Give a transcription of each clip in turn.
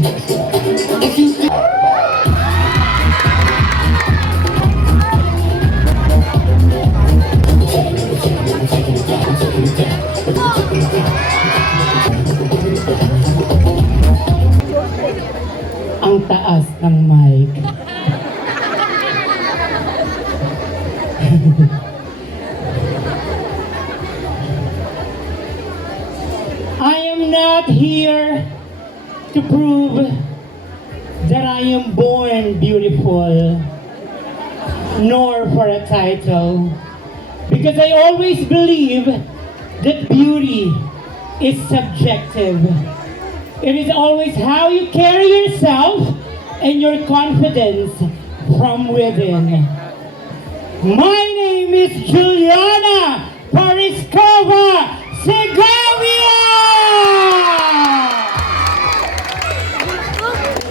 Ang taas ng mic. I am not here to prove that I am born beautiful, nor for a title, because I always believe that beauty is subjective. It is always how you carry yourself and your confidence from within. My name is Juliana Pariskova Segovia!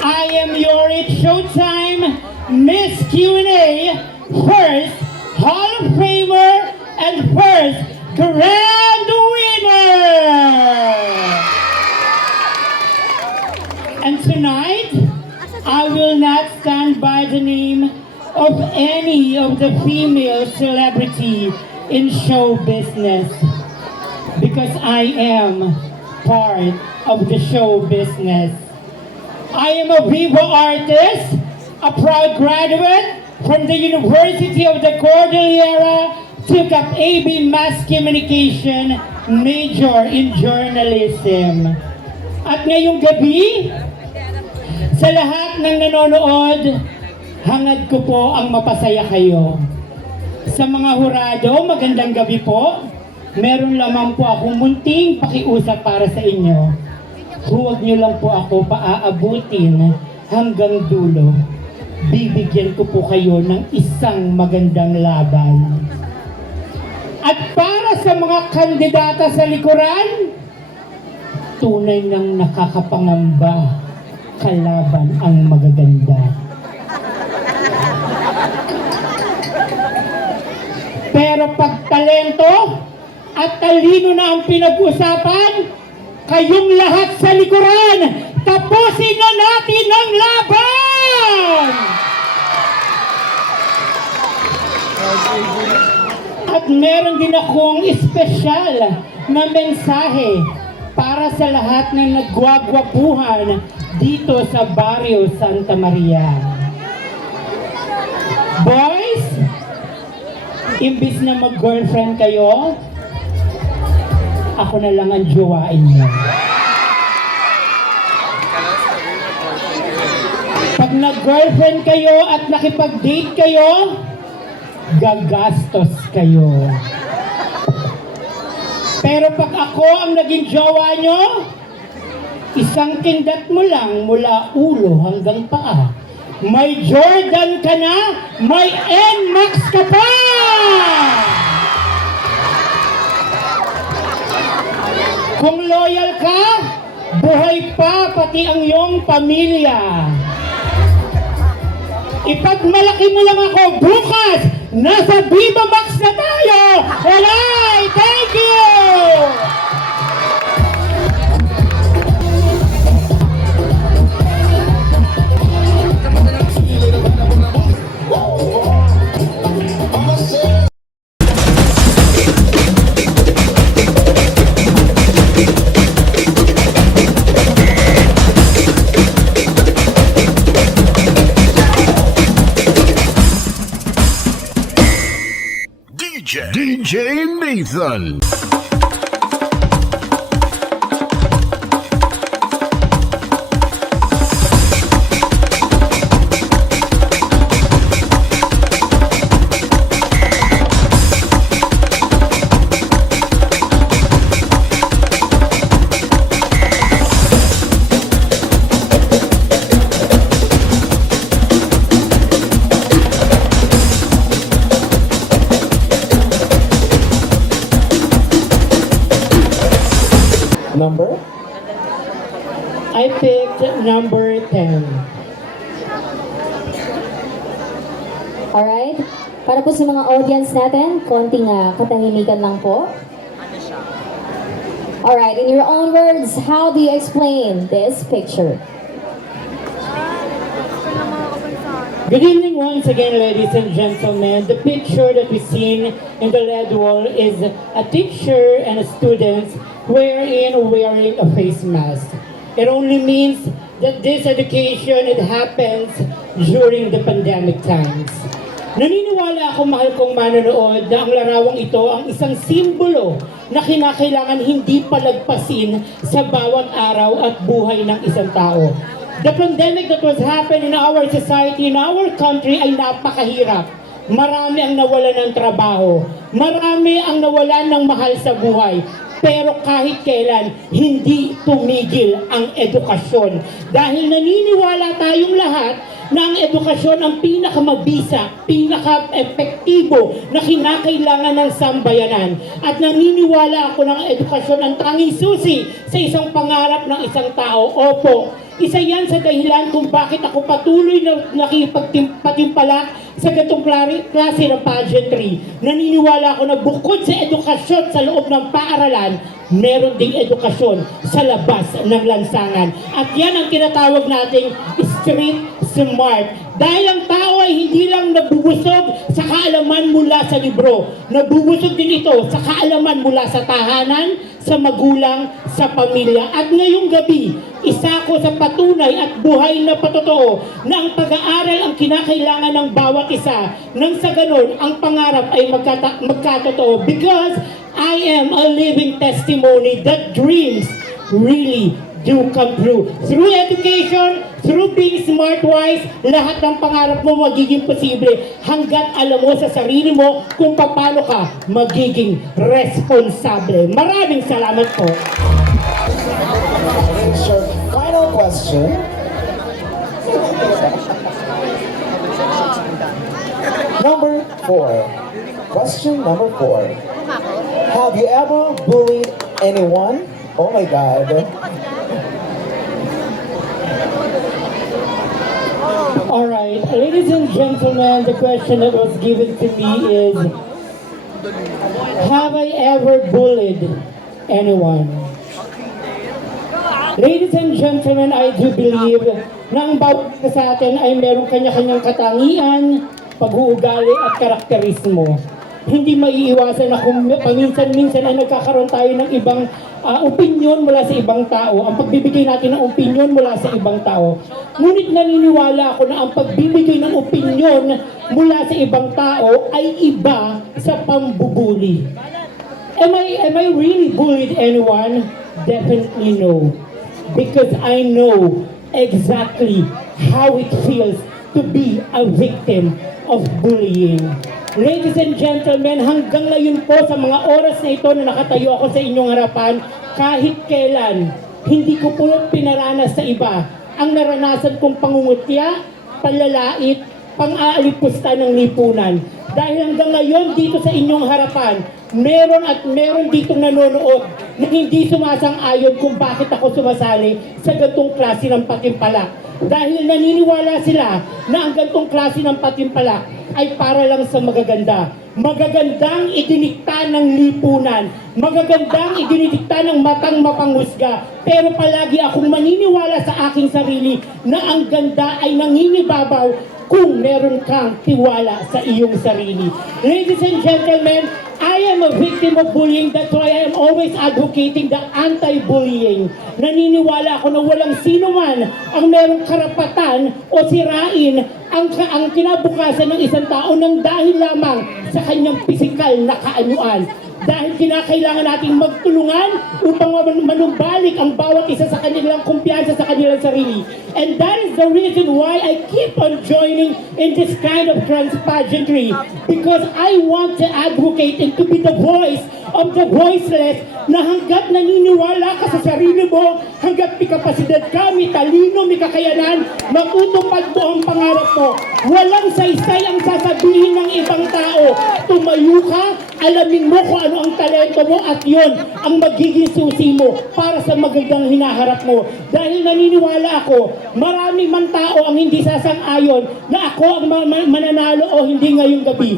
I am your It's Showtime Miss Q&A first Hall of Famer and first Grand Winner! And tonight, I will not stand by the name of any of the female celebrity in show business because I am part of the show business. I am a Viva artist, a proud graduate from the University of the Cordillera, took up AB Mass Communication, major in journalism. At ngayong gabi, sa lahat ng nanonood, hangad ko po ang mapasaya kayo. Sa mga hurado, magandang gabi po. Meron lamang po akong munting pakiusap para sa inyo. Huwag niyo lang po ako paaabutin hanggang dulo. Bibigyan ko po kayo ng isang magandang laban. At para sa mga kandidata sa likuran, tunay ng nakakapangamba, kalaban ang magaganda. Pero pag talento at talino na ang pinag-usapan, kayong lahat sa likuran, tapusin na natin ang laban! At meron din akong espesyal na mensahe para sa lahat ng nagwagwapuhan dito sa Barrio Santa Maria. Boys, imbis na mag-girlfriend kayo, ako na lang ang jowain niyo. Pag nag-girlfriend kayo at nakipag-date kayo, gagastos kayo. Pero pag ako ang naging jowa nyo, isang kindat mo lang mula ulo hanggang paa. May Jordan ka na, may NMAX ka pa! Kung loyal ka, buhay pa pati ang iyong pamilya. Ipagmalaki mo lang ako bukas, nasa Viva Max na tayo! Alright, thank you! DJ Nathan. Number? I picked number 10. Alright? Para po sa mga audience natin, konting katahimikan lang po. Alright, in your own words, how do you explain this picture? Good evening once again, ladies and gentlemen. The picture that we've seen in the LED wall is a teacher and a student wearing a face mask. It only means that this education, it happens during the pandemic times. Naniniwala ako, mahal kong manonood, na ang larawang ito ang isang simbolo na kinakailangan hindi palagpasin sa bawat araw at buhay ng isang tao. The pandemic that was happening in our society, in our country ay napakahirap. Marami ang nawalan ng trabaho. Marami ang nawalan ng mahal sa buhay. Pero kahit kailan, hindi tumigil ang edukasyon. Dahil naniniwala tayong lahat na ang edukasyon ang pinakamabisa, pinaka-epektibo na kinakailangan ng sambayanan. At naniniwala ako ng edukasyon ang tanging susi sa isang pangarap ng isang tao. Opo, isa yan sa dahilan kung bakit ako patuloy na nakipagpatimpalak sa gatong klase ng pageantry. Naniniwala ako na bukod sa edukasyon sa loob ng paaralan, meron ding edukasyon sa labas ng lansangan. At yan ang tinatawag nating street smart. Dahil ang tao ay hindi lang nabubusog sa kaalaman mula sa libro. Nabubusog din ito sa kaalaman mula sa tahanan, sa magulang, sa pamilya. At ngayong gabi, isa ko sa patunay at buhay na patotoo na ang pag-aaral ang kinakailangan ng bawat isa. Nang sa ganun, ang pangarap ay magkatotoo. Because I am a living testimony that dreams really do come true. Through education, through being smart-wise, lahat ng pangarap mo magiging posible hanggat alam mo sa sarili mo kung paano ka magiging responsable. Maraming salamat po. Sure. Final question. Number 4. Question number 4. Have you ever bullied anyone? Oh my God. Alright, ladies and gentlemen, the question that was given to me is, have I ever bullied anyone? Ladies and gentlemen, I do believe na ang bawat isa sa atin ay meron kanya-kanyang katangian, pag-uugali at karakterismo. Hindi maiiwasan na kung paminsan-minsan ay nagkakaroon tayo ng ibang opinion mula sa ibang tao. Ang pagbibigay natin ng opinion mula sa ibang tao. Ngunit naniniwala ako na ang pagbibigay ng opinion mula sa ibang tao ay iba sa pambubuli. Am I really bullied anyone? Definitely no. Because I know exactly how it feels to be a victim of bullying. Ladies and gentlemen, hanggang ngayon po sa mga oras na ito na nakatayo ako sa inyong harapan, kahit kailan, hindi ko po pinaranas sa iba ang naranasan kong pangungutya, panlalait, pang-aalipusta ng lipunan. Dahil hanggang ngayon dito sa inyong harapan, meron dito nanonood na hindi sumasang-ayon kung bakit ako sumasali sa gantong klase ng patimpalak. Dahil naniniwala sila na ang gantong klase ng patimpalak ay para lang sa magaganda. Magagandang idinikta ng lipunan. Magagandang idinikta ng matang mapanghusga. Pero palagi akong maniniwala sa aking sarili na ang ganda ay nangingibabaw kung meron kang tiwala sa iyong sarili. Ladies and gentlemen, I am a victim of bullying. That's why I am always advocating the anti-bullying. Naniniwala ako na walang sino man ang merong karapatan o sirain ang kinabukasan ng isang tao nang dahil lamang sa kanyang pisikal na kaanyuan. Dahil kinakailangan nating magtulungan upang manumbalik ang bawat isa sa kanilang kumpiyansa sa kanilang sarili. And that is the reason why I keep on joining in this kind of trans pageantry. Because I want to advocate and to be the voice of the voiceless na hanggat naniniwala ka sa sarili mo, hanggat may kapasidad ka, may talino, may kakayanan, matutupad mo ang pangarap mo. Walang saysay ang sasabihin ng ibang tao. Tumayo ka, alamin mo kung ano ang talento mo at yon ang magiging susi mo para sa magandang hinaharap mo. Dahil naniniwala ako, marami man tao ang hindi sasang-ayon na ako ang mananalo o hindi ngayong gabi.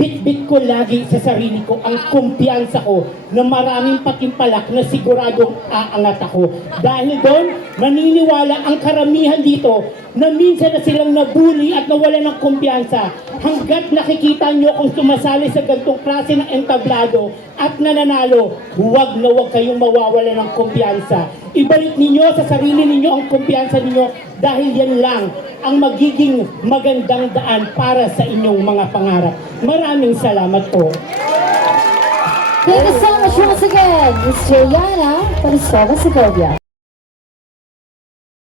bit-bit ko lagi sa sarili ko ang kumpiyansa ko na maraming patimpalak na siguradong aangat ako. Dahil doon, maniniwala ang karamihan dito na minsan na silang nabuli at nawala ng kumpiyansa. Hanggat nakikita nyo kung sumasali sa ganitong klase ng entablado at nananalo, huwag na huwag kayong mawawala ng kumpiyansa. Ibalik ninyo sa sarili ninyo ang kumpiyansa ninyo dahil yan lang ang magiging magandang daan para sa inyong mga pangarap. Maraming salamat po. Thank you so much once again, Miss Juliana Parisova Segovia.